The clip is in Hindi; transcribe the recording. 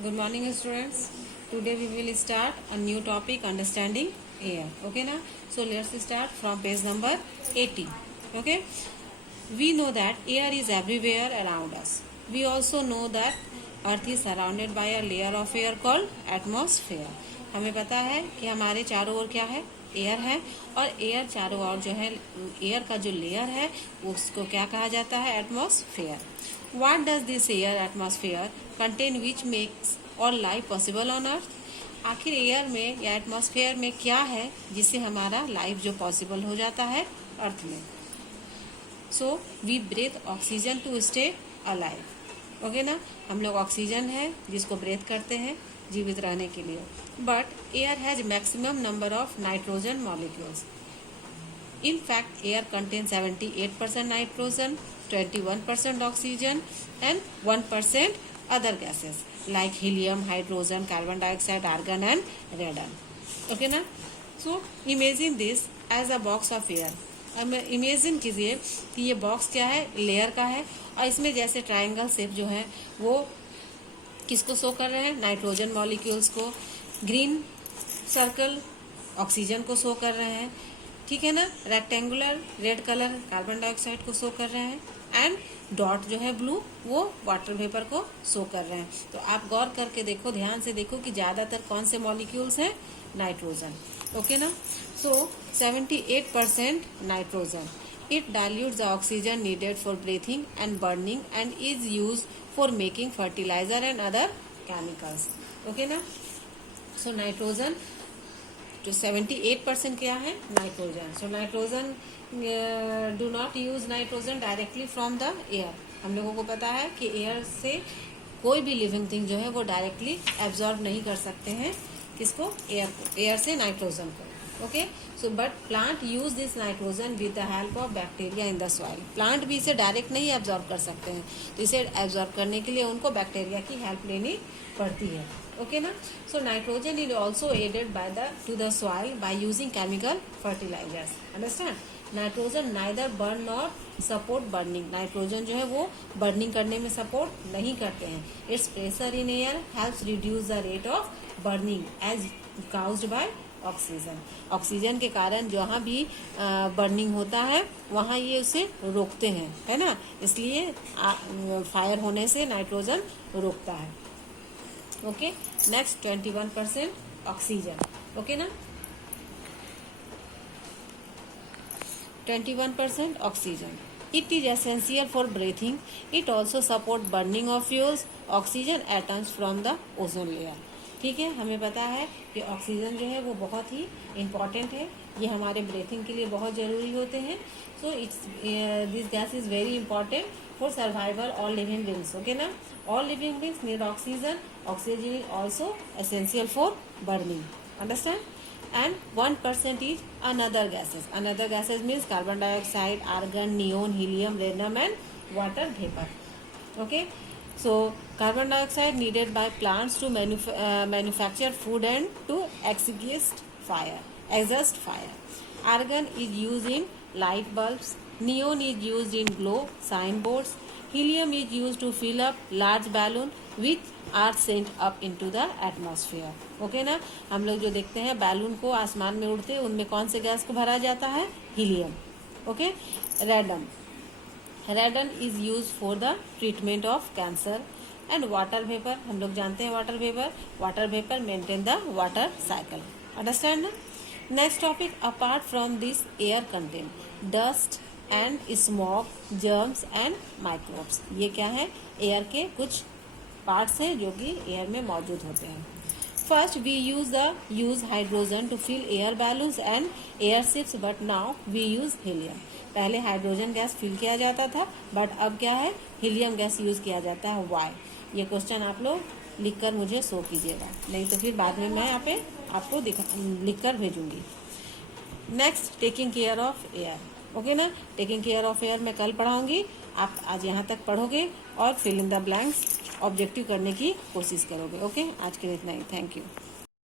Good morning, students. Today we will start a new topic, understanding air. Okay, now so let's start from page number 80. Okay, we know that air is everywhere around us. We also know that Earth is surrounded by a layer of air called atmosphere. हमें पता है कि हमारे चारों ओर क्या है, एयर है, और एयर चारों ओर जो है एयर का जो लेयर है उसको क्या कहा जाता है, atmosphere. What does this air atmosphere contain which makes all life possible on earth? आखिर एयर में या एटमॉस्फेयर में क्या है जिससे हमारा लाइफ जो पॉसिबल हो जाता है अर्थ में. So we breathe oxygen to stay alive. Okay ना, हम लोग ऑक्सीजन है जिसको ब्रेथ करते हैं जीवित रहने के लिए. But air has maximum number of nitrogen molecules. In fact, air contains 78% nitrogen, 21% oxygen, and 1% other gases like helium, hydrogen, carbon dioxide, argon, and radon. Okay ना? So imagine this as a box of air. अब इमेजिन कीजिए कि ये बॉक्स क्या है, लेयर का है, और इसमें जैसे ट्रायंगल शेप जो है वो किसको शो कर रहे हैं, नाइट्रोजन मॉलिक्यूल्स को. ग्रीन सर्कल ऑक्सीजन को शो कर रहे हैं, ठीक है ना. Rectangular red colour carbon dioxide को शो कर रहे हैं, एंड डॉट जो है ब्लू वो वाटर वेपर को शो कर रहे हैं. तो आप गौर करके देखो, ध्यान से देखो कि ज़्यादातर कौन से मॉलिक्यूल्स हैं, नाइट्रोजन. ओके ना. So 78% nitrogen. It dilutes the oxygen needed for breathing and burning and is use for making fertiliser and other chemicals. Okay ना. सो नाइट्रोजन तो 78% क्या है, nitrogen. So nitrogen do not use nitrogen directly from the air. हम लोगों को पता है कि एयर से कोई भी लिविंग थिंग जो है वो डायरेक्टली एब्जॉर्ब नहीं कर सकते हैं किसको, एयर को, एयर से नाइट्रोजन को. Okay. So but plant use this nitrogen with the help of bacteria in the soil. Plant भी इसे डायरेक्ट नहीं एब्जॉर्ब कर सकते हैं, तो इसे एब्जॉर्ब करने के लिए उनको बैक्टीरिया की हेल्प लेनी पड़ती है. ओके ना. So nitrogen is also added by the to the soil by using chemical fertilizers. Understand. Nitrogen neither burn not support burning. Nitrogen जो है वो बर्निंग करने में सपोर्ट नहीं करते हैं. Its pressure in air helps reduce the rate of burning as caused by oxygen. Oxygen के कारण जहाँ भी बर्निंग होता है वहाँ ये उसे रोकते हैं, है ना. इसलिए फायर होने से नाइट्रोजन रोकता है. ओके. Next 21% oxygen. ओके ना. 21% oxygen. It is essential for breathing. It also support burning of fuels, oxygen atoms from the ozone layer. ठीक है, हमें पता है कि ऑक्सीजन जो है वो बहुत ही इम्पॉर्टेंट है, ये हमारे ब्रीथिंग के लिए बहुत ज़रूरी होते हैं. So it's this gas is very important for survival all living beings. Okay ना. All living beings need oxygen. Oxygen is also essential for burning. Understand. And 1% is another gases. Another gases means carbon dioxide, argon, neon, helium, radium, and water vapor. Okay. So carbon dioxide needed by plants to manufacture food and to exhaust fire. Argon is used in light bulbs. Neon is used in glow signboards. Helium is used to fill up large balloon with are sent up into the atmosphere. Okay ना. हम लोग जो देखते हैं बैलून को आसमान में उड़ते हैं, उनमें कौन से गैस को भरा जाता है, helium. Okay. Radon is use for the treatment of cancer. And water vapour, हम लोग जानते हैं water vapour maintain the water cycle. Understand ना. Next topic, apart from this air contain dust and smog, germs and microbes. ये क्या है, एयर के कुछ पार्ट्स हैं जो कि एयर में मौजूद होते हैं. First we use hydrogen to fill air balloons and air ships, but now we use helium. पहले हाइड्रोजन गैस फिल किया जाता था, बट अब क्या है, हीलियम गैस यूज किया जाता है. वाई? ये क्वेश्चन आप लोग लिखकर मुझे शो कीजिएगा, नहीं तो फिर बाद में मैं यहाँ पे आपको लिखकर भेजूंगी. Next, taking care of air. Okay ना. टेकिंग केयर ऑफ एयर मैं कल पढ़ाऊंगी. आप आज यहाँ तक पढ़ोगे और fill in the blanks objective करने की कोशिश करोगे. ओके. आज के लिए इतना ही. Thank you.